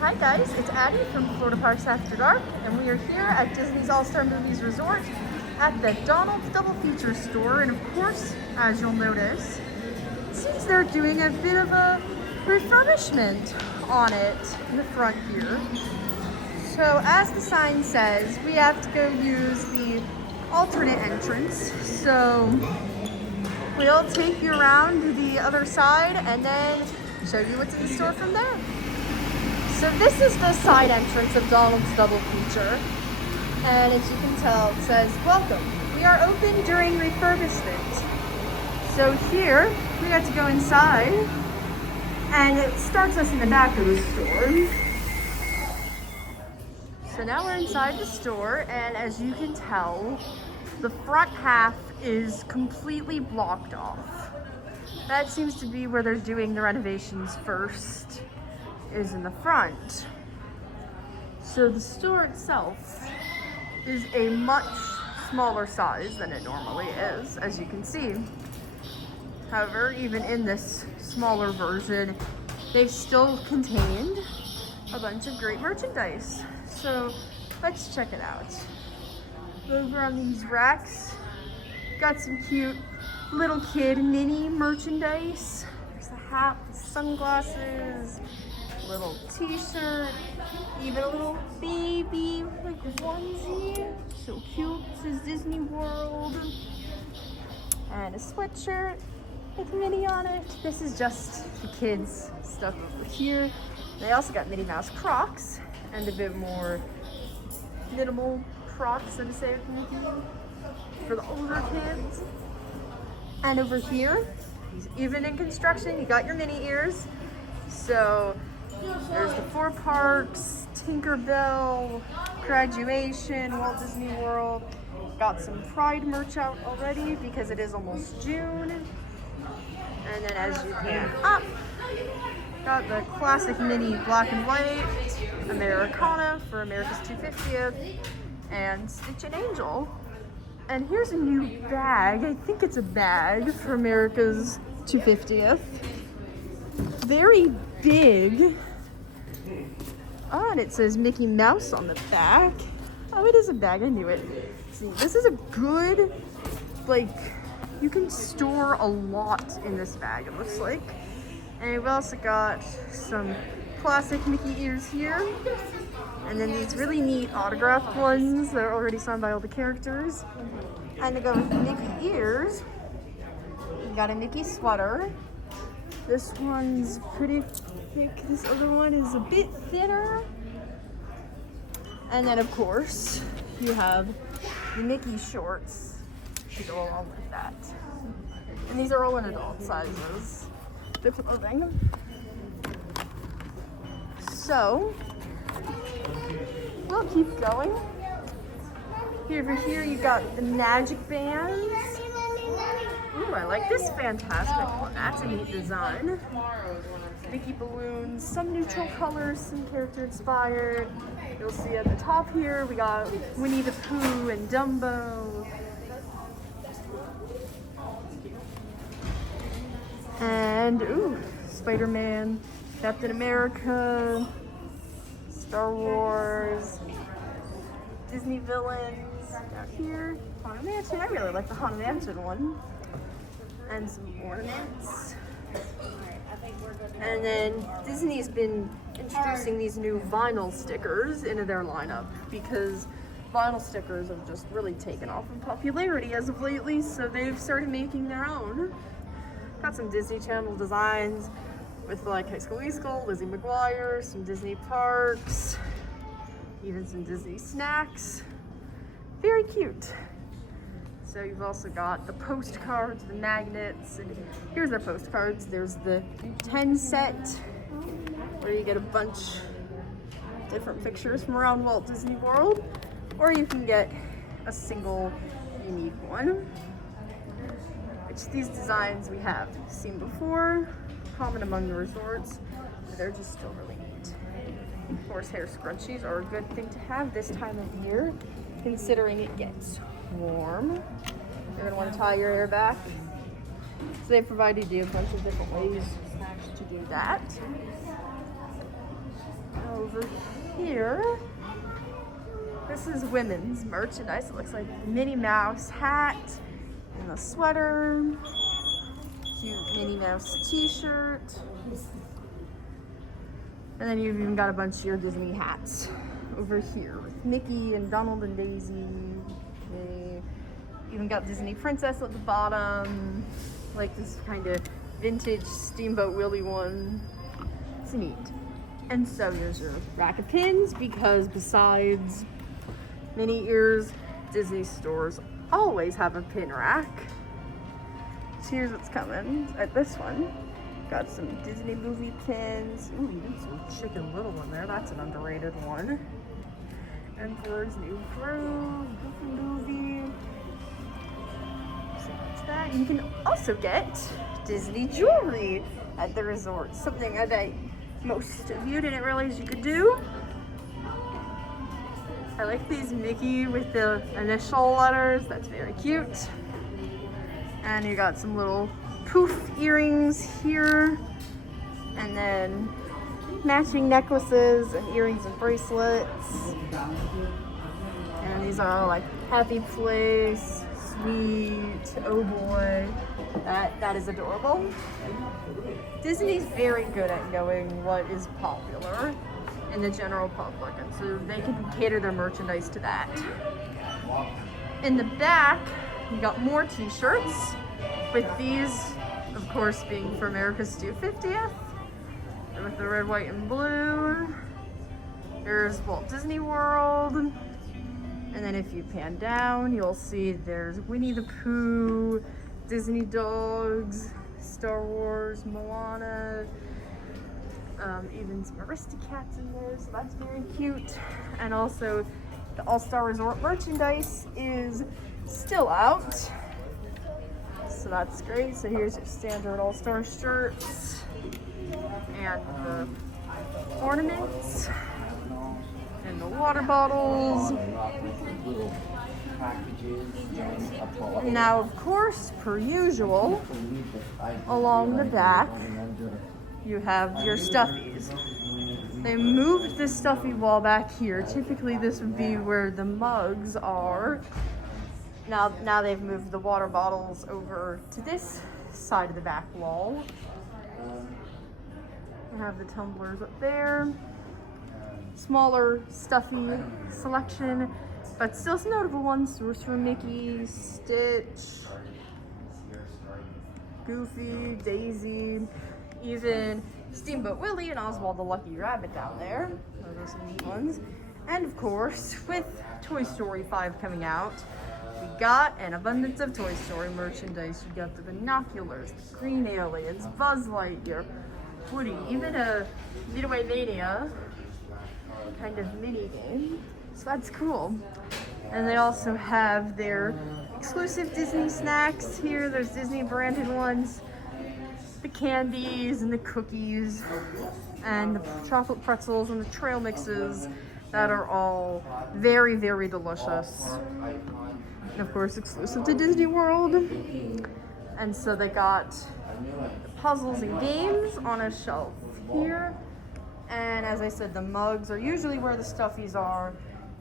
Hi guys, it's Addie from Florida Parks After Dark, and we are here at Disney's All-Star Movies Resort at the Donald's Double Feature store. And of course, as you'll notice, it seems they're doing a bit of a refurbishment on it in the front here. So as the sign says, we have to go use the alternate entrance. So we'll take you around to the other side and then show you what's in the store from there. So this is the side entrance of Donald's Double Feature, and as you can tell, it says, "Welcome. We are open during refurbishment." So here, we have to go inside, and it starts us in the back of the store. So now we're inside the store, and as you can tell, the front half is completely blocked off. That seems to be where they're doing the renovations first, is in the front. So the store itself is a much smaller size than it normally is, as you can see. However, even in this smaller version, they've still contained a bunch of great merchandise. So let's check it out. Over on these racks, got some cute little kid mini merchandise. There's the hat, the sunglasses, little t-shirt, even a little baby like onesie. So cute. This is Disney World. And a sweatshirt with Minnie on it. This is just the kids stuff over here. They also got Minnie Mouse Crocs and a bit more minimal Crocs, so to say, for the older kids. And over here, even in construction, you got your Minnie ears. So there's the 4 parks, Tinkerbell, Graduation, Walt Disney World. Got some Pride merch out already because it is almost June. And then as you pan up, got the classic Minnie black and white, Americana for America's 250th, and Stitch and Angel. And here's a new bag. I think it's a bag for America's 250th. Very big. Oh, and it says Mickey Mouse on the back. Oh, it is a bag. I knew it. See, this is a good, like, you can store a lot in this bag, it looks like. And we've also got some classic Mickey ears here. And then these really neat autographed ones that are already signed by all the characters. And to go with the Mickey ears, we got a Mickey sweater. This one's pretty thick. This other one is a bit thinner. And then, of course, you have the Mickey shorts to go along with that. And these are all in adult sizes, the clothing. So, we'll keep going. Over here, you got the magic bands. Ooh, I like this fantastic one. That's a neat design. Mickey balloons, some neutral colors, some character inspired. You'll see at the top here, we got Winnie the Pooh and Dumbo. And, ooh, Spider-Man, Captain America, Star Wars, Disney villains. Out here, Haunted Mansion. I really like the Haunted Mansion one. And some ornaments. And then Disney's been introducing these new vinyl stickers into their lineup because vinyl stickers have just really taken off in popularity as of lately, so they've started making their own. Got some Disney Channel designs with like High School Musical, Lizzie McGuire, some Disney parks, even some Disney snacks. Very cute. So you've also got the postcards, the magnets, and here's their postcards. There's the 10 set, where you get a bunch of different pictures from around Walt Disney World, or you can get a single unique one, which these designs we have seen before, common among the resorts, but they're just still really neat. Horsehair scrunchies are a good thing to have this time of year, considering it gets warm. You're going to want to tie your hair back. So they provided you a bunch of different ways to do that. over here, this is women's merchandise. It looks like Minnie Mouse hat and a sweater, cute Minnie Mouse t-shirt. And then you've even got a bunch of your Disney hats over here with Mickey and Donald and Daisy. They even got Disney Princess at the bottom, like this kind of vintage Steamboat Willie one. It's neat. And so here's your rack of pins, because besides Minnie ears, Disney stores always have a pin rack. So here's what's coming at this one. Got some Disney movie pins. Ooh, even some Chicken Little in there. That's an underrated one. Emperor's New Groove, Goofy movie. So that's that. You can also get Disney jewelry at the resort. Something I bet most of you didn't realize you could do. I like these Mickey with the initial letters. That's very cute. And you got some little poof earrings here, and then matching necklaces and earrings and bracelets. And these are all like Happy Place, Sweet, Oh Boy. That is adorable. Disney's very good at knowing what is popular in the general public, and so they can cater their merchandise to that. In the back, you got more t-shirts, with these, of course, being for America's 250th, and with the red, white, and blue. There's Walt Disney World, and then if you pan down, you'll see there's Winnie the Pooh, Disney Dogs, Star Wars, Moana, even some Aristocats in there, so that's very cute. And also, the All-Star Resort merchandise is still out, so that's great. So here's your standard All-Star shirts and the ornaments and the water bottles. Now, of course, per usual, along the back, you have your stuffies. They moved this stuffy wall back here. Typically, this would be where the mugs are. Now they've moved the water bottles over to this side of the back wall. We have the tumblers up there. Smaller, stuffy selection, but still some notable ones. Sorcerer Mickey, Stitch, Goofy, Daisy, even Steamboat Willie and Oswald the Lucky Rabbit down there. Those are some neat ones. And of course, with Toy Story 5 coming out, we got an abundance of Toy Story merchandise. You got the binoculars, the green aliens, Buzz Lightyear, Woody, even a Midway Mania kind of mini game. So that's cool. And they also have their exclusive Disney snacks here. There's Disney branded ones, the candies and the cookies and the chocolate pretzels and the trail mixes that are all very, very delicious. And of course, exclusive to Disney World. And so they got the puzzles and games on a shelf here. And as I said, the mugs are usually where the stuffies are.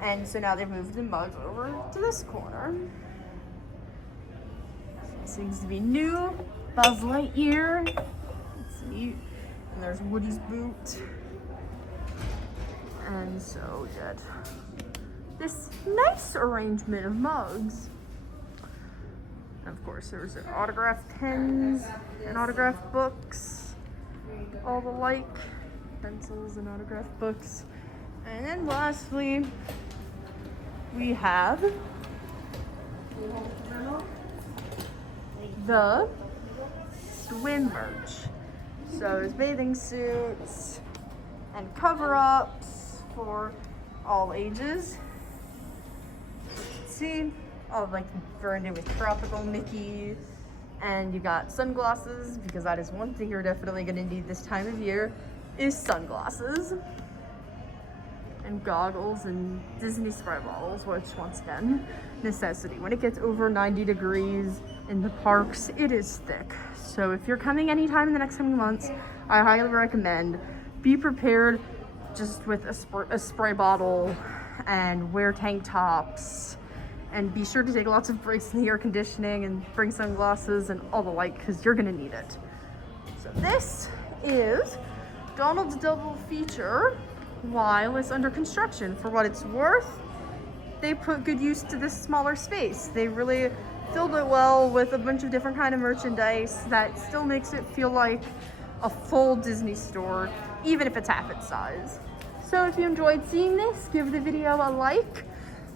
And so now they've moved the mugs over to this corner. Seems to be new. Buzz Lightyear. It's neat. And there's Woody's boot. And so we get this nice arrangement of mugs. And of course, there's their autograph pens and autograph books. All the like. Pencils and autograph books. And then lastly, we have the swim merch. So there's bathing suits and cover-ups for all ages. You can see all like branded with tropical Mickey. And you got sunglasses, because that is one thing you're definitely going to need this time of year, is sunglasses. And goggles and Disney spray bottles, which once again, necessity. When it gets over 90 degrees in the parks, it is thick. So if you're coming anytime in the next coming months, I highly recommend be prepared just with a spray bottle, and wear tank tops, and be sure to take lots of breaks in the air conditioning and bring sunglasses and all the like, because you're gonna need it. So this is Donald's double feature while it's under construction. For what it's worth, they put good use to this smaller space. They really filled it well with a bunch of different kind of merchandise that still makes it feel like a full Disney store, even if it's half its size. So if you enjoyed seeing this, give the video a like,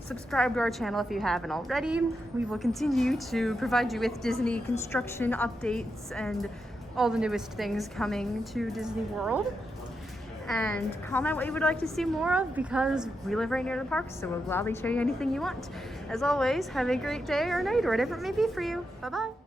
subscribe to our channel if you haven't already. We will continue to provide you with Disney construction updates and all the newest things coming to Disney World. And comment what you would like to see more of, because we live right near the park, so we'll gladly show you anything you want. As always, have a great day or night or whatever it may be for you. Bye-bye.